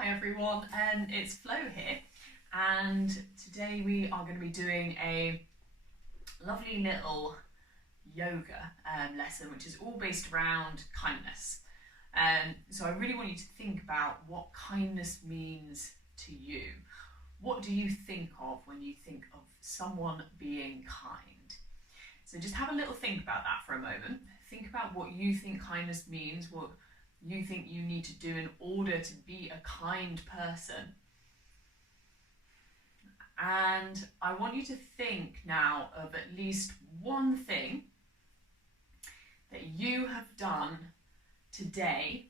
Hi everyone, it's Flo here, and today we are going to be doing a lovely little yoga lesson which is all based around kindness. So I really want you to think about what kindness means to you. What do you think of when you think of someone being kind? So just have a little think about that for a moment. Think about what you think kindness means, what you think you need to do in order to be a kind person. And I want you to think now of at least one thing that you have done today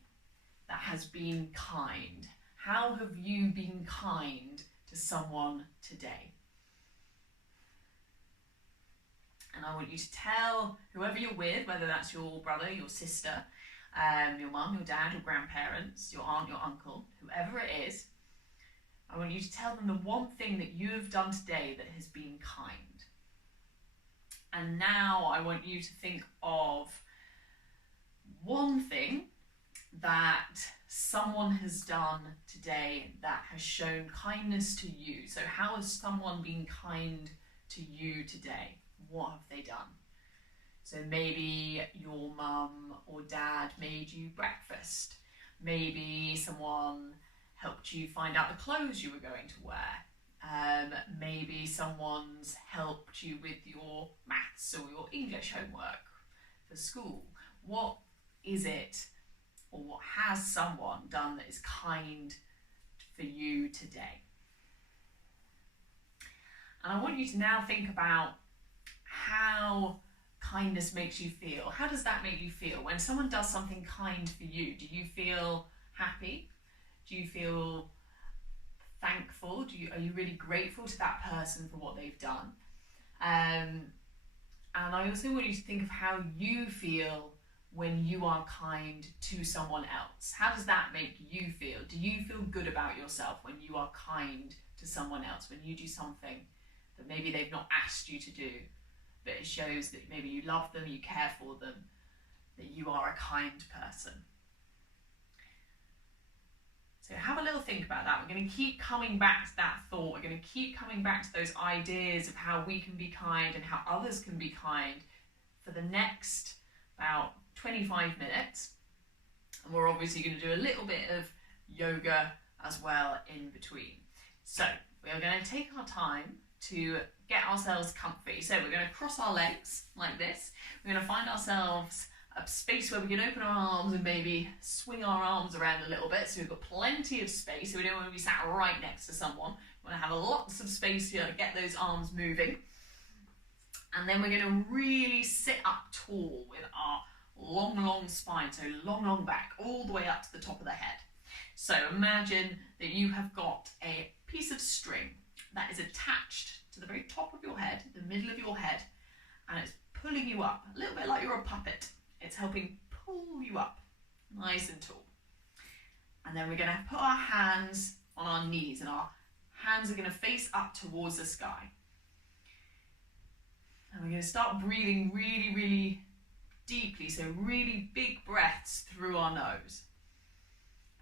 that has been kind. How have you been kind to someone today? And I want you to tell whoever you're with, whether that's your brother, your sister, your mum, your dad, your grandparents, your aunt, your uncle, whoever it is, I want you to tell them the one thing that you have done today that has been kind. And now I want you to think of one thing that someone has done today that has shown kindness to you. So how has someone been kind to you today? What have they done? So maybe your mum or dad made you breakfast. Maybe someone helped you find out the clothes you were going to wear. Maybe someone's helped you with your maths or your English homework for school. What is it, or what has someone done that is kind for you today? And I want you to now think about how kindness makes you feel. How does that make you feel? When someone does something kind for you, do you feel happy? Do you feel thankful? Are you really grateful to that person for what they've done? And I also want you to think of how you feel when you are kind to someone else. How does that make you feel? Do you feel good about yourself when you are kind to someone else? When you do something that maybe they've not asked you to do, but it shows that maybe you love them, you care for them, that you are a kind person. So have a little think about that. We're going to keep coming back to that thought. We're going to keep coming back to those ideas of how we can be kind and how others can be kind for the next about 25 minutes. And we're obviously going to do a little bit of yoga as well in between. So we are going to take our time to get ourselves comfy. So we're going to cross our legs like this. We're going to find ourselves a space where we can open our arms and maybe swing our arms around a little bit, so we've got plenty of space. So we don't want to be sat right next to someone. We want to have lots of space here to get those arms moving. And then we're going to really sit up tall with our long spine, so long back, all the way up to the top of the head. So imagine that you have got a piece of string that is attached to the very top of your head, the middle of your head, and it's pulling you up, a little bit like you're a puppet. It's helping pull you up nice and tall. And then we're going to put our hands on our knees, and our hands are going to face up towards the sky. And we're going to start breathing really deeply, so really big breaths through our nose.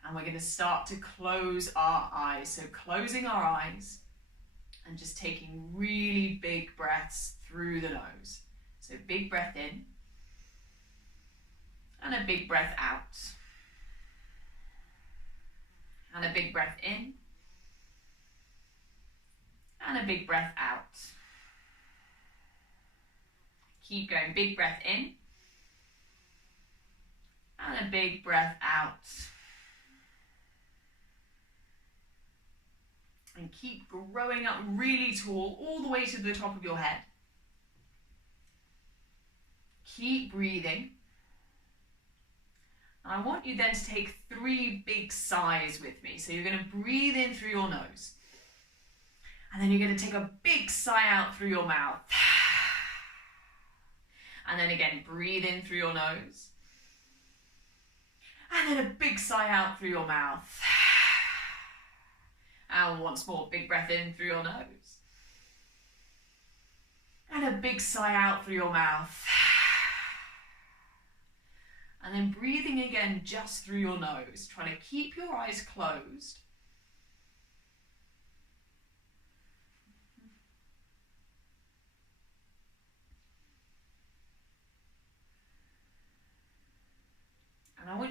And we're going to start to close our eyes, so closing our eyes and just taking really big breaths through the nose. So big breath in and a big breath out. And a big breath in and a big breath out. Keep going, big breath in and a big breath out. And keep growing up really tall, all the way to the top of your head. Keep breathing. And I want you then to take 3 big sighs with me. So you're going to breathe in through your nose. And then you're going to take a big sigh out through your mouth. And then again, breathe in through your nose. And then a big sigh out through your mouth. And once more, big breath in through your nose. And a big sigh out through your mouth. And then breathing again just through your nose, trying to keep your eyes closed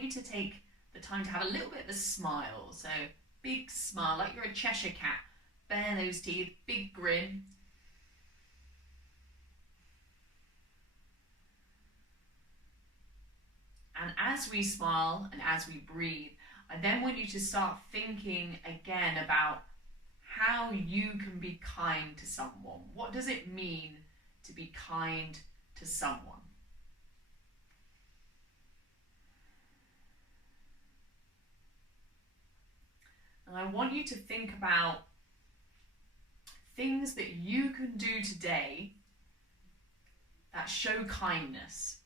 you to take the time to have a little bit of a smile. So big smile, like you're a Cheshire cat. Bare those teeth, big grin. And as we smile and as we breathe, I then want you to start thinking again about how you can be kind to someone. What does it mean to be kind to someone? And I want you to think about things that you can do today that show kindness.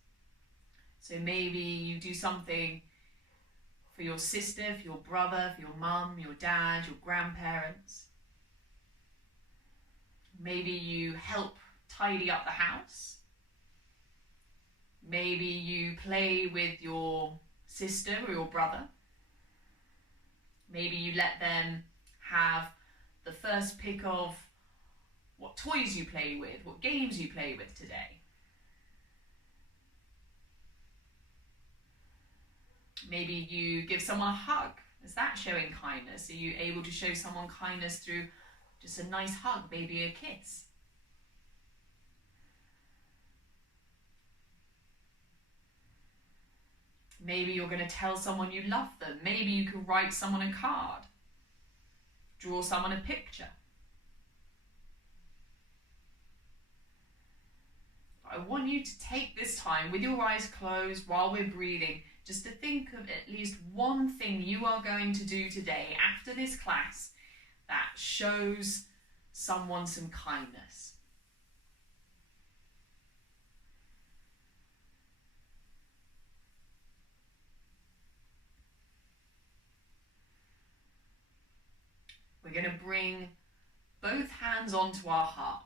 So maybe you do something for your sister, for your brother, for your mum, your dad, your grandparents. Maybe you help tidy up the house. Maybe you play with your sister or your brother. Maybe you let them have the first pick of what toys you play with, what games you play with today. Maybe you give someone a hug. Is that showing kindness? Are you able to show someone kindness through just a nice hug, maybe a kiss? Maybe you're going to tell someone you love them. Maybe you can write someone a card, draw someone a picture. I want you to take this time with your eyes closed while we're breathing, just to think of at least one thing you are going to do today after this class that shows someone some kindness. We're going to bring both hands onto our heart,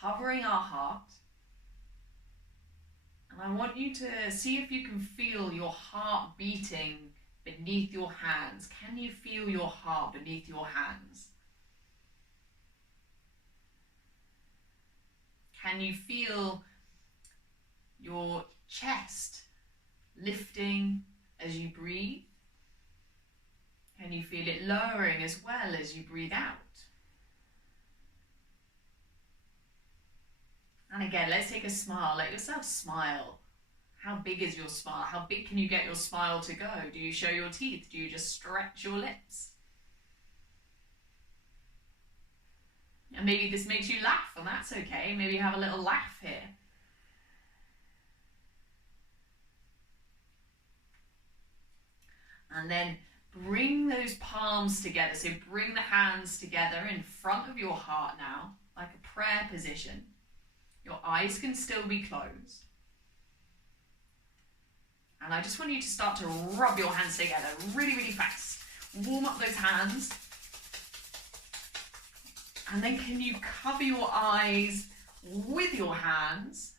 covering our heart. And I want you to see if you can feel your heart beating beneath your hands. Can you feel your heart beneath your hands? Can you feel your chest lifting as you breathe? Can you feel it lowering as well as you breathe out? And again, let's take a smile. Let yourself smile. How big is your smile? How big can you get your smile to go? Do you show your teeth? Do you just stretch your lips? And maybe this makes you laugh, and that's okay. Maybe have a little laugh here. And then bring those palms together. So bring the hands together in front of your heart now, like a prayer position. Your eyes can still be closed. And I just want you to start to rub your hands together really, really fast. Warm up those hands. And then can you cover your eyes with your hands?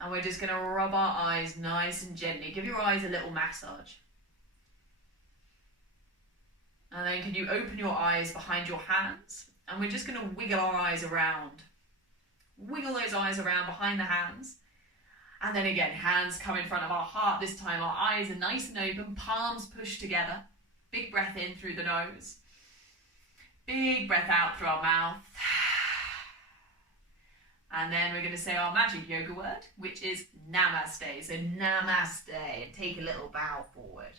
And we're just going to rub our eyes nice and gently. Give your eyes a little massage. And then can you open your eyes behind your hands? And we're just going to wiggle our eyes around. Wiggle those eyes around behind the hands. And then again, hands come in front of our heart. This time our eyes are nice and open, palms pushed together. Big breath in through the nose. Big breath out through our mouth. And then we're going to say our magic yoga word, which is namaste. So namaste, and take a little bow forward.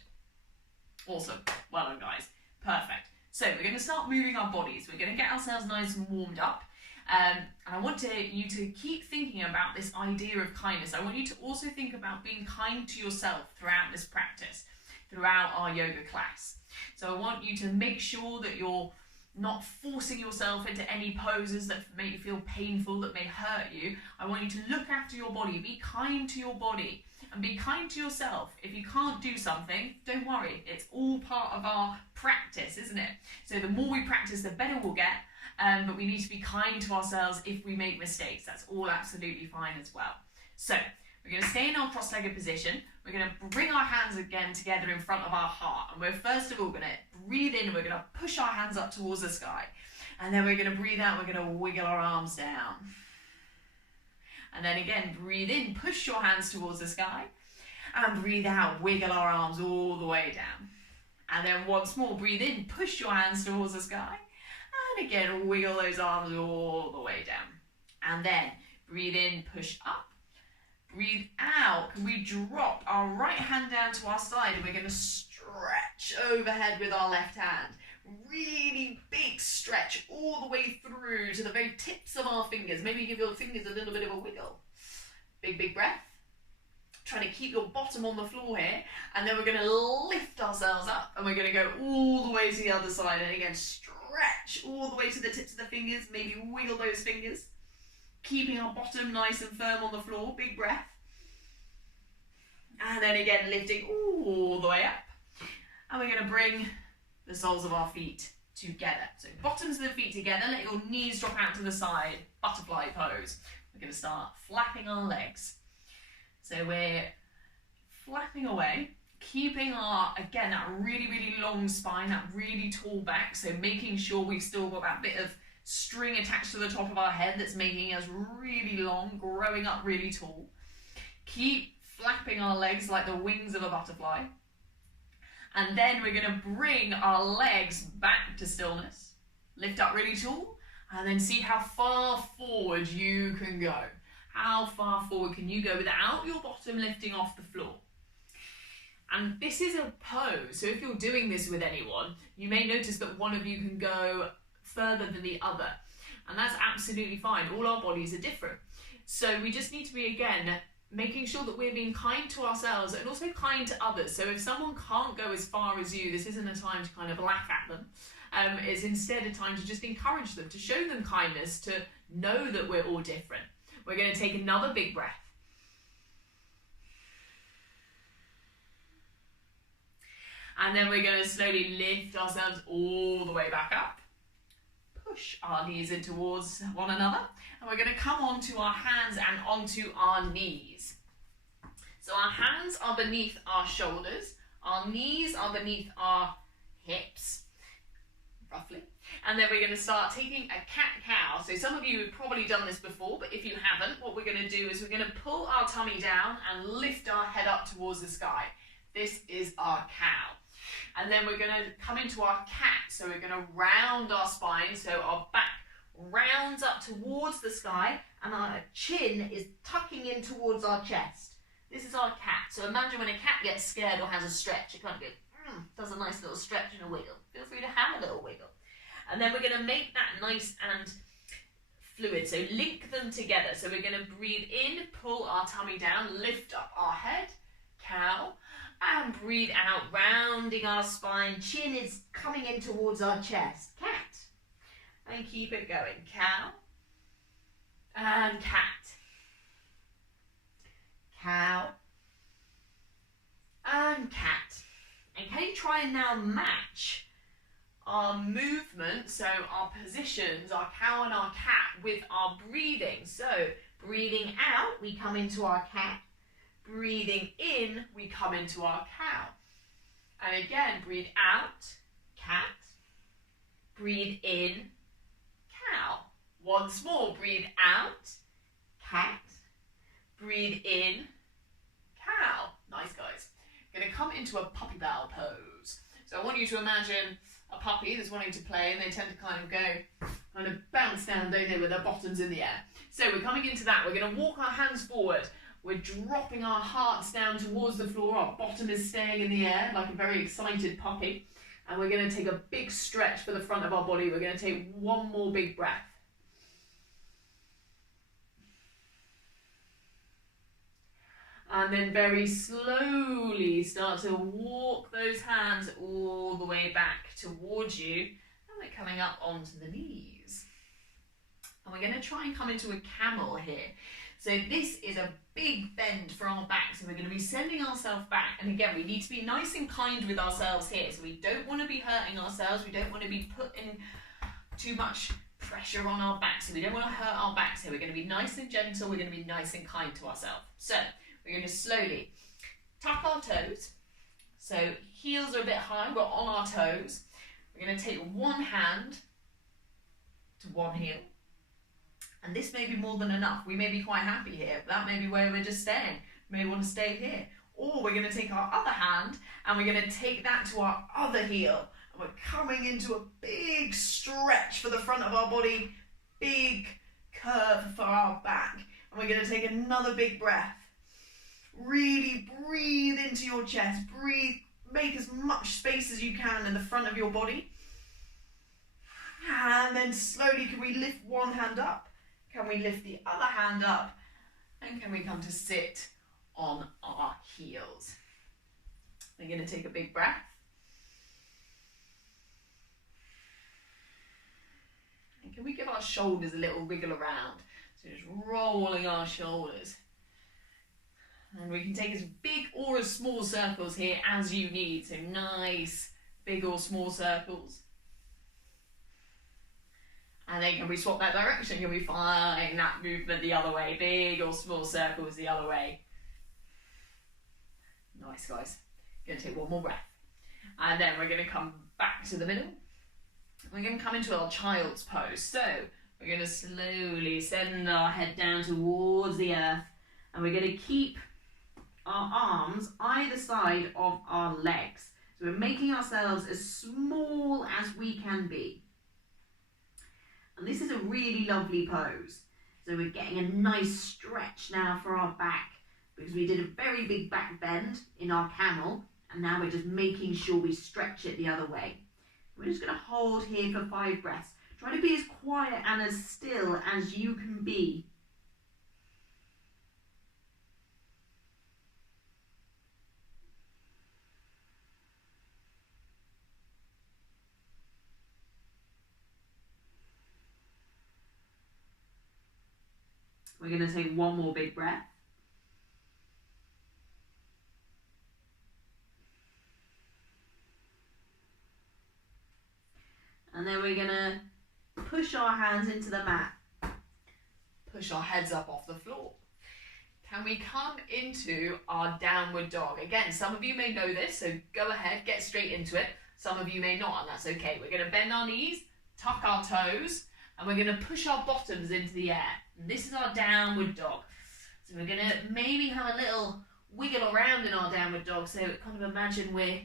Awesome. Well done, guys. Perfect. So we're going to start moving our bodies. We're going to get ourselves nice and warmed up. And I want you to keep thinking about this idea of kindness. I want you to also think about being kind to yourself throughout this practice, throughout our yoga class. So I want you to make sure that you're not forcing yourself into any poses that make you feel painful, that may hurt you. I want you to look after your body, be kind to your body, and be kind to yourself. If you can't do something, don't worry. It's all part of our practice, isn't it? So the more we practice, the better we'll get. But we need to be kind to ourselves if we make mistakes. That's all absolutely fine as well. So we're going to stay in our cross-legged position. We're going to bring our hands again together in front of our heart. And we're first of all going to breathe in. We're going to push our hands up towards the sky. And then we're going to breathe out. We're going to wiggle our arms down. And then again, breathe in. Push your hands towards the sky. And breathe out, wiggle our arms all the way down. And then once more, breathe in, push your hands towards the sky. And again, wiggle those arms all the way down. And then breathe in, push up. Breathe out. Can we drop our right hand down to our side, and we're going to stretch overhead with our left hand. Really big stretch all the way through to the very tips of our fingers. Maybe give your fingers a little bit of a wiggle. Big, big breath. Trying to keep your bottom on the floor here. And then we're going to lift ourselves up, and we're going to go all the way to the other side. And again, stretch all the way to the tips of the fingers. Maybe wiggle those fingers. Keeping our bottom nice and firm on the floor. Big breath. And then again, lifting all the way up. And we're going to bring the soles of our feet together. So bottoms of the feet together. Let your knees drop out to the side. Butterfly pose. We're going to start flapping our legs. So we're flapping away. Keeping our, again, that really, really long spine. That really tall back. So making sure we've still got that bit of string attached to the top of our head that's making us really long, growing up really tall. Keep flapping our legs like the wings of a butterfly. And then we're going to bring our legs back to stillness. Lift up really tall, and then see how far forward you can go. How far forward can you go without your bottom lifting off the floor? And this is a pose, so if you're doing this with anyone, you may notice that one of you can go further than the other, and that's absolutely fine. All our bodies are different, so we just need to be, again, making sure that we're being kind to ourselves and also kind to others. So if someone can't go as far as you, this isn't a time to kind of laugh at them. It's instead a time to just encourage them, to show them kindness, to know that we're all different. We're going to take another big breath. And then we're going to slowly lift ourselves all the way back up. Push our knees in towards one another, and we're going to come onto our hands and onto our knees. So our hands are beneath our shoulders, our knees are beneath our hips, roughly, and then we're going to start taking a cat-cow. So some of you have probably done this before, but if you haven't, what we're going to do is we're going to pull our tummy down and lift our head up towards the sky. This is our cow. And then we're going to come into our cat. So we're going to round our spine, so our back rounds up towards the sky, and our chin is tucking in towards our chest. This is our cat. So imagine when a cat gets scared or has a stretch, it kind of goes, does a nice little stretch and a wiggle. Feel free to have a little wiggle. And then we're going to make that nice and fluid, so link them together. So we're going to breathe in, pull our tummy down, lift up our head, cow, and breathe out, rounding our spine. Chin is coming in towards our chest. Cat. And keep it going. Cow. And cat. Cow. And cat. And can you try and now match our movement, so our positions, our cow and our cat, with our breathing? So breathing out, we come into our cat. Breathing in, we come into our cow. And again, breathe out, cat. Breathe in, cow. Once more, breathe out, cat. Breathe in, cow. Nice, guys. Going to come into a puppy bow pose. So I want you to imagine a puppy that's wanting to play, and they tend to kind of bounce down, don't they, with their bottoms in the air. So we're coming into that. We're going to walk our hands forward. We're dropping our hearts down towards the floor. Our bottom is staying in the air like a very excited puppy. And we're going to take a big stretch for the front of our body. We're going to take one more big breath. And then very slowly start to walk those hands all the way back towards you. And we're coming up onto the knees. And we're going to try and come into a camel here. So this is a big bend for our back. So we're going to be sending ourselves back. And again, we need to be nice and kind with ourselves here. So we don't want to be hurting ourselves. We don't want to be putting too much pressure on our back. So we don't want to hurt our back. So we're going to be nice and gentle. We're going to be nice and kind to ourselves. So we're going to slowly tuck our toes. So heels are a bit high. We're on our toes. We're going to take one hand to one heel. And this may be more than enough. We may be quite happy here. That may be where we're just staying. We may want to stay here. Or we're going to take our other hand and we're going to take that to our other heel. And we're coming into a big stretch for the front of our body, big curve for our back. And we're going to take another big breath. Really breathe into your chest. Breathe, make as much space as you can in the front of your body. And then slowly, can we lift one hand up? Can we lift the other hand up? And can we come to sit on our heels? We're going to take a big breath. And can we give our shoulders a little wiggle around? So just rolling our shoulders. And we can take as big or as small circles here as you need. So nice big or small circles. And then can we swap that direction? Can we find that movement the other way? Big or small circles the other way. Nice, guys. Going to take one more breath. And then we're going to come back to the middle. We're going to come into our child's pose. So we're going to slowly send our head down towards the earth. And we're going to keep our arms either side of our legs. So we're making ourselves as small as we can be. And this is a really lovely pose. So we're getting a nice stretch now for our back because we did a very big back bend in our camel, and now we're just making sure we stretch it the other way. We're just going to hold here for 5 breaths. Try to be as quiet and as still as you can be. We're going to take one more big breath. And then we're going to push our hands into the mat. Push our heads up off the floor. Can we come into our downward dog? Again, some of you may know this, so go ahead, get straight into it. Some of you may not, and that's okay. We're going to bend our knees, tuck our toes, and we're going to push our bottoms into the air. And this is our downward dog. So we're going to maybe have a little wiggle around in our downward dog. So kind of imagine we're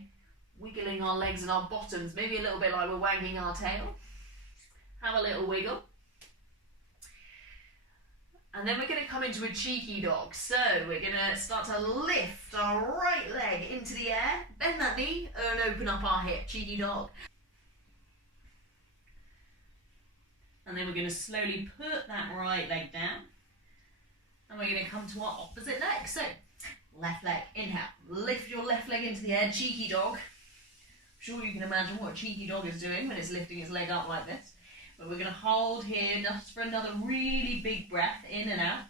wiggling our legs and our bottoms, maybe a little bit like we're wagging our tail. Have a little wiggle. And then we're going to come into a cheeky dog. So we're going to start to lift our right leg into the air, bend that knee, and open up our hip. Cheeky dog. And then we're going to slowly put that right leg down. And we're going to come to our opposite leg. So, left leg, inhale. Lift your left leg into the air, cheeky dog. I'm sure you can imagine what a cheeky dog is doing when it's lifting its leg up like this. But we're going to hold here just for another really big breath, in and out.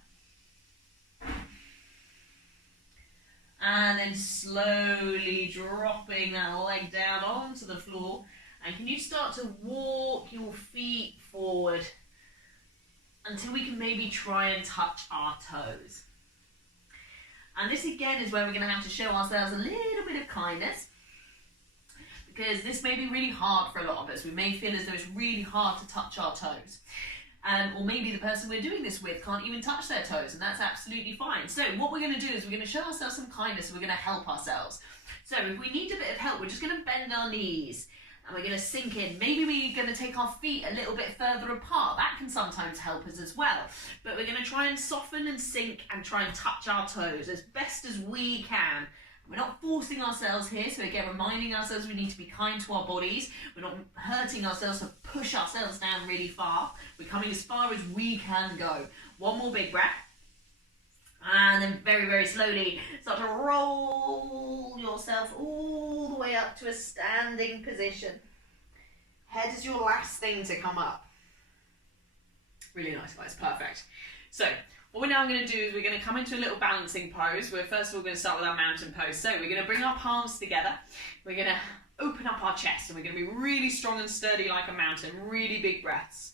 And then slowly dropping that leg down onto the floor. And can you start to walk your feet forward until we can maybe try and touch our toes. And this again is where we're going to have to show ourselves a little bit of kindness, because this may be really hard for a lot of us. We may feel as though it's really hard to touch our toes. Or maybe the person we're doing this with can't even touch their toes, and that's absolutely fine. So what we're going to do is we're going to show ourselves some kindness, and we're going to help ourselves. So if we need a bit of help, we're just going to bend our knees. And we're going to sink in. Maybe we're going to take our feet a little bit further apart. That can sometimes help us as well. But we're going to try and soften and sink and try and touch our toes as best as we can. We're not forcing ourselves here, so again, reminding ourselves we need to be kind to our bodies. We're not hurting ourselves to push ourselves down really far. We're coming as far as we can go. One more big breath. And then very, very slowly start to roll yourself all the way up to a standing position. Head is your last thing to come up. Really nice, guys. Perfect. So what we're now going to do is we're going to come into a little balancing pose. We're first of all going to start with our mountain pose. So we're going to bring our palms together. We're going to open up our chest, and we're going to be really strong and sturdy like a mountain. Really big breaths.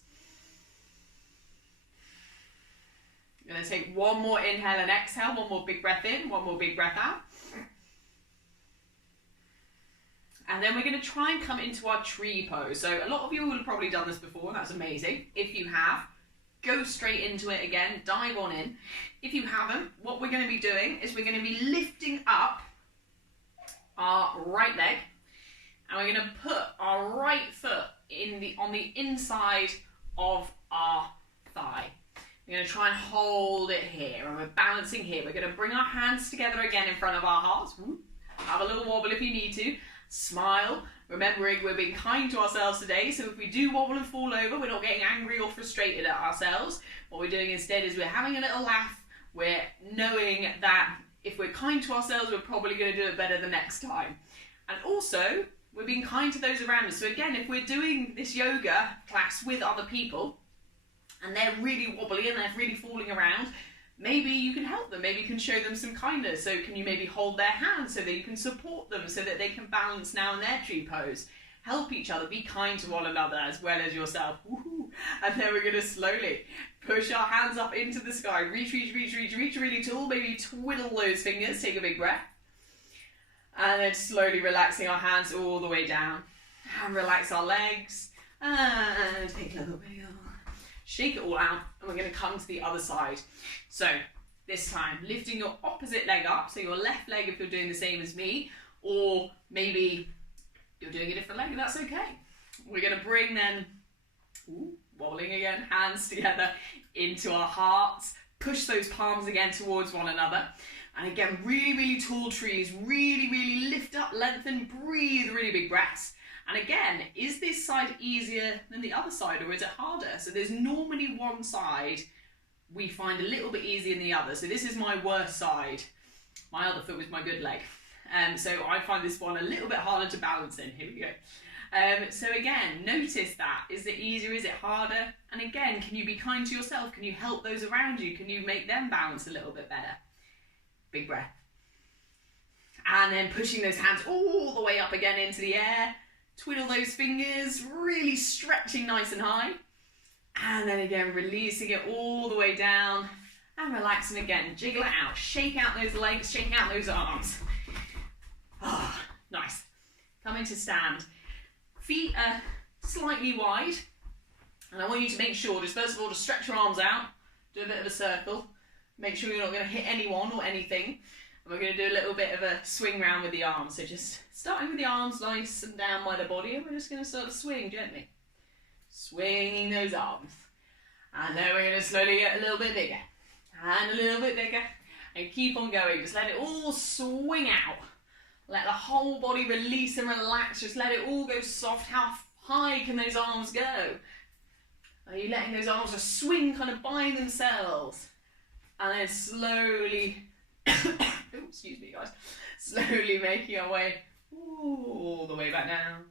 I'm going to take one more inhale and exhale, one more big breath in, one more big breath out. And then we're going to try and come into our tree pose. So a lot of you will have probably done this before, and that's amazing. If you have, go straight into it again, dive on in. If you haven't, what we're going to be doing is we're going to be lifting up our right leg, and we're going to put our right foot on the inside of our thigh. We're going to try and hold it here, and we're balancing here. We're going to bring our hands together again in front of our hearts. Have a little wobble if you need to. Smile, remembering we're being kind to ourselves today, so if we do wobble and fall over, we're not getting angry or frustrated at ourselves. What we're doing instead is we're having a little laugh. We're knowing that if we're kind to ourselves, we're probably going to do it better the next time. And also, we're being kind to those around us. So again, if we're doing this yoga class with other people, and they're really wobbly and they're really falling around, maybe you can help them. Maybe you can show them some kindness. So can you maybe hold their hand so that you can support them so that they can balance now in their tree pose? Help each other. Be kind to one another as well as yourself. Woo-hoo. And then we're going to slowly push our hands up into the sky. Reach, reach, reach, reach, reach really tall. Maybe twiddle those fingers. Take a big breath. And then slowly relaxing our hands all the way down. And relax our legs. And take a little bit. Shake it all out, and we're going to come to the other side. So this time, lifting your opposite leg up, so your left leg if you're doing the same as me, or maybe you're doing a different leg, and that's okay. We're going to bring then, wobbling again, hands together into our hearts, push those palms again towards one another, and again, really, really tall trees, really, really lift up, lengthen, breathe really big breaths. And again, is this side easier than the other side, or is it harder? So there's normally one side we find a little bit easier than the other. So this is my worst side. My other foot was my good leg. So I find this one a little bit harder to balance in. Here we go. So again, notice that. Is it easier? Is it harder? And again, can you be kind to yourself? Can you help those around you? Can you make them balance a little bit better? Big breath. And then pushing those hands all the way up again into the air. Twiddle those fingers, really stretching nice and high. And then again, releasing it all the way down and relaxing again. Jiggle it out, shake out those legs, shake out those arms. Ah, nice. Come into stand. Feet are slightly wide. And I want you to make sure, just first of all, to stretch your arms out, do a bit of a circle. Make sure you're not going to hit anyone or anything. And we're going to do a little bit of a swing round with the arms. So just starting with the arms nice and down by the body, and we're just going to sort of swing gently. Swinging those arms. And then we're going to slowly get a little bit bigger. And a little bit bigger. And keep on going. Just let it all swing out. Let the whole body release and relax. Just let it all go soft. How high can those arms go? Are you letting those arms just swing kind of by themselves? And then slowly... excuse me guys, slowly making our way all the way back down.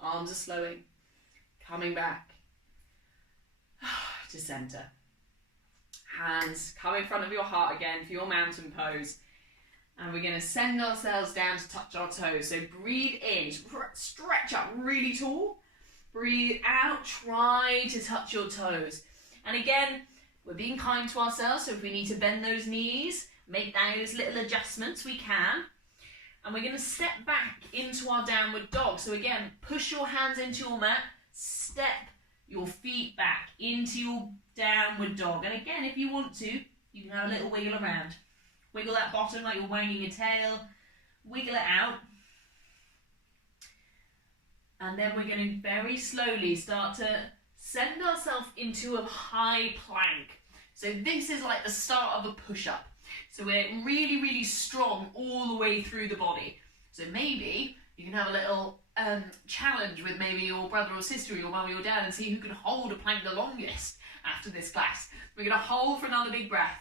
Arms are slowing, coming back to center. Hands come in front of your heart again for your mountain pose, and we're going to send ourselves down to touch our toes. So breathe in, stretch up really tall, breathe out, try to touch your toes. And again, we're being kind to ourselves, so if we need to bend those knees, make those little adjustments, we can. And we're going to step back into our downward dog. So again, push your hands into your mat, step your feet back into your downward dog. And again, if you want to, you can have a little wiggle around. Wiggle that bottom like you're wagging your tail. Wiggle it out. And then we're going to very slowly start to send ourselves into a high plank. So this is like the start of a push-up. So we're really, really strong all the way through the body. So maybe you can have a little challenge with maybe your brother or sister or your mum or your dad and see who can hold a plank the longest after this class. We're going to hold for another big breath.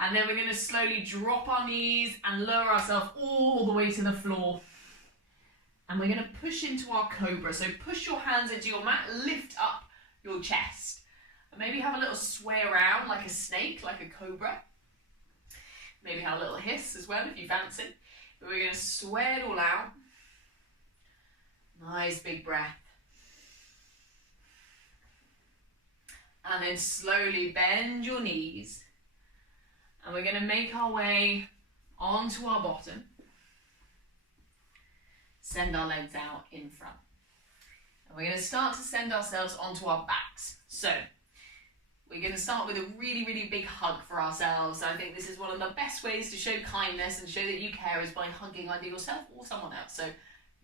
And then we're going to slowly drop our knees and lower ourselves all the way to the floor. And we're going to push into our cobra. So push your hands into your mat, lift up your chest. And maybe have a little sway around like a snake, like a cobra. Maybe have a little hiss as well if you fancy. But we're going to sway it all out. Nice big breath. And then slowly bend your knees. And we're going to make our way onto our bottom. Send our legs out in front. And we're going to start to send ourselves onto our backs. So we're going to start with a really, really big hug for ourselves. I think this is one of the best ways to show kindness and show that you care is by hugging either yourself or someone else. So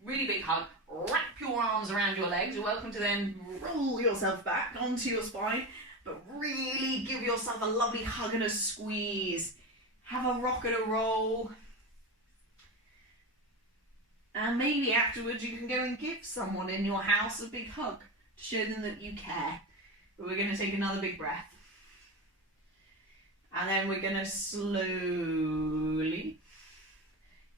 really big hug, wrap your arms around your legs. You're welcome to then roll yourself back onto your spine, but really give yourself a lovely hug and a squeeze. Have a rock and a roll. And maybe afterwards you can go and give someone in your house a big hug to show them that you care. But we're going to take another big breath. And then we're going to slowly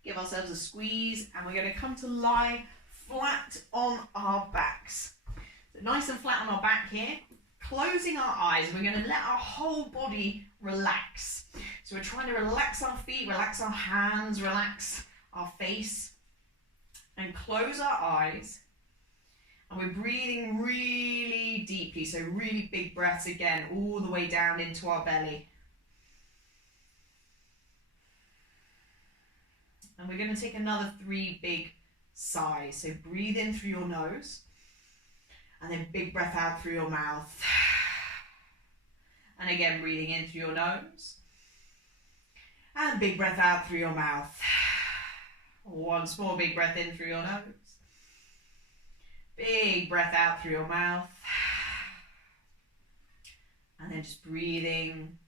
give ourselves a squeeze, and we're going to come to lie flat on our backs. So nice and flat on our back here, closing our eyes. We're going to let our whole body relax. So we're trying to relax our feet, relax our hands, relax our face, and close our eyes. And we're breathing really deeply, so really big breaths again, all the way down into our belly. And we're going to take another 3 big sighs. So breathe in through your nose, and then big breath out through your mouth. And again, breathing in through your nose, and big breath out through your mouth. Once more, big breath in through your nose. Big breath out through your mouth. And then just breathing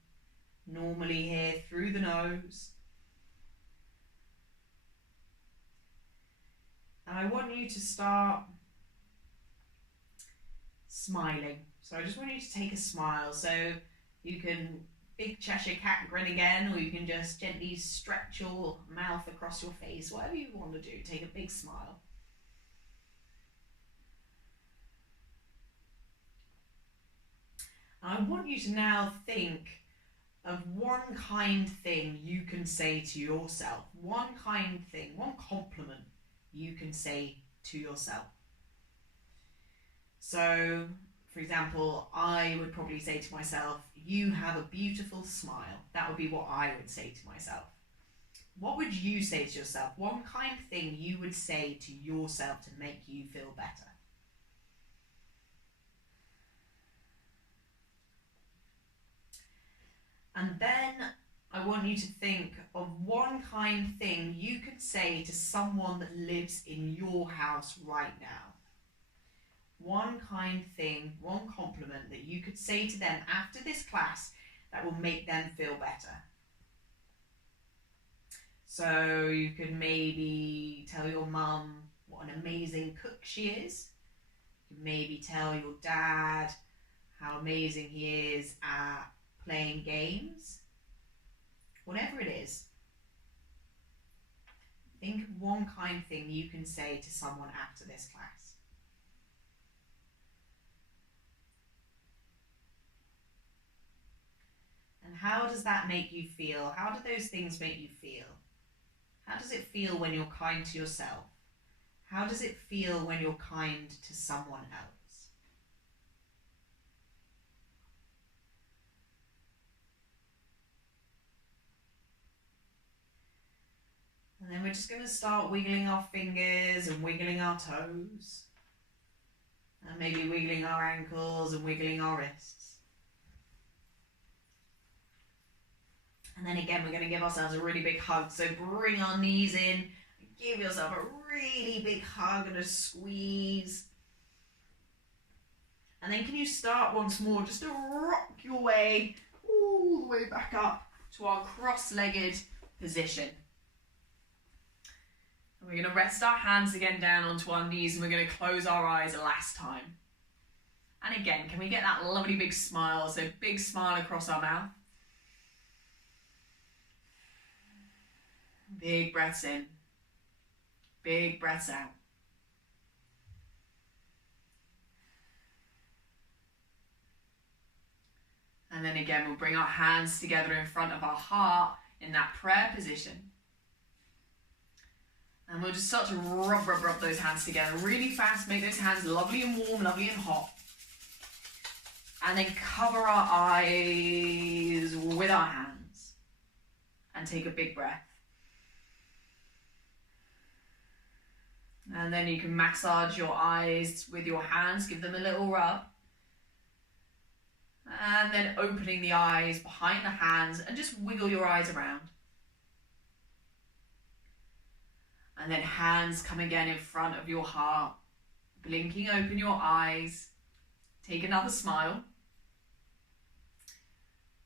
normally here through the nose. And I want you to start smiling. So I just want you to take a smile. So you can big Cheshire Cat grin again, or you can just gently stretch your mouth across your face, whatever you want to do. Take a big smile. I want you to now think of one kind thing you can say to yourself. One kind thing, one compliment you can say to yourself. So, for example, I would probably say to myself, you have a beautiful smile. That would be what I would say to myself. What would you say to yourself? One kind thing you would say to yourself to make you feel better. And then I want you to think of one kind thing you could say to someone that lives in your house right now. One kind thing, one compliment that you could say to them after this class that will make them feel better. So you could maybe tell your mum what an amazing cook she is. You could maybe tell your dad how amazing he is at playing games. Whatever it is, think of one kind thing you can say to someone after this class. And how does that make you feel? How do those things make you feel? How does it feel when you're kind to yourself? How does it feel when you're kind to someone else? And then we're just going to start wiggling our fingers and wiggling our toes. And maybe wiggling our ankles and wiggling our wrists. And then again, we're going to give ourselves a really big hug. So bring our knees in. Give yourself a really big hug and a squeeze. And then can you start once more just to rock your way all the way back up to our cross-legged position. And we're going to rest our hands again down onto our knees, and we're going to close our eyes a last time. And again, can we get that lovely big smile? So big smile across our mouth. Big breaths in. Big breaths out. And then again, we'll bring our hands together in front of our heart in that prayer position. And we'll just start to rub those hands together really fast. Make those hands lovely and warm, lovely and hot. And then cover our eyes with our hands. And take a big breath. And then you can massage your eyes with your hands. Give them a little rub. And then opening the eyes behind the hands and just wiggle your eyes around. And then hands come again in front of your heart. Blinking open your eyes. Take another smile.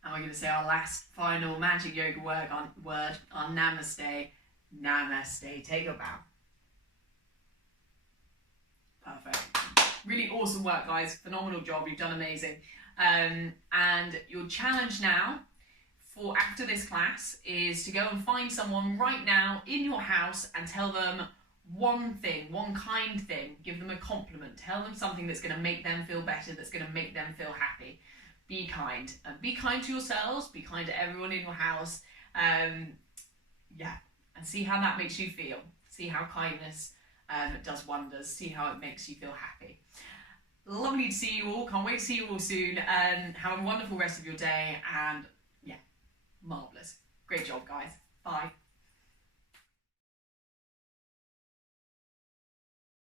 And we're going to say our last final magic yoga word on namaste. Namaste. Take a bow. Perfect. Really awesome work, guys. Phenomenal job. You've done amazing. And your challenge now for after this class is to go and find someone right now in your house and tell them one thing, one kind thing. Give them a compliment. Tell them something that's going to make them feel better, that's going to make them feel happy. Be kind. And be kind to yourselves. Be kind to everyone in your house. Yeah. And see how that makes you feel. See how kindness does wonders. See how it makes you feel happy. Lovely to see you all. Can't wait to see you all soon. Have a wonderful rest of your day. And yeah, marvellous. Great job, guys. Bye.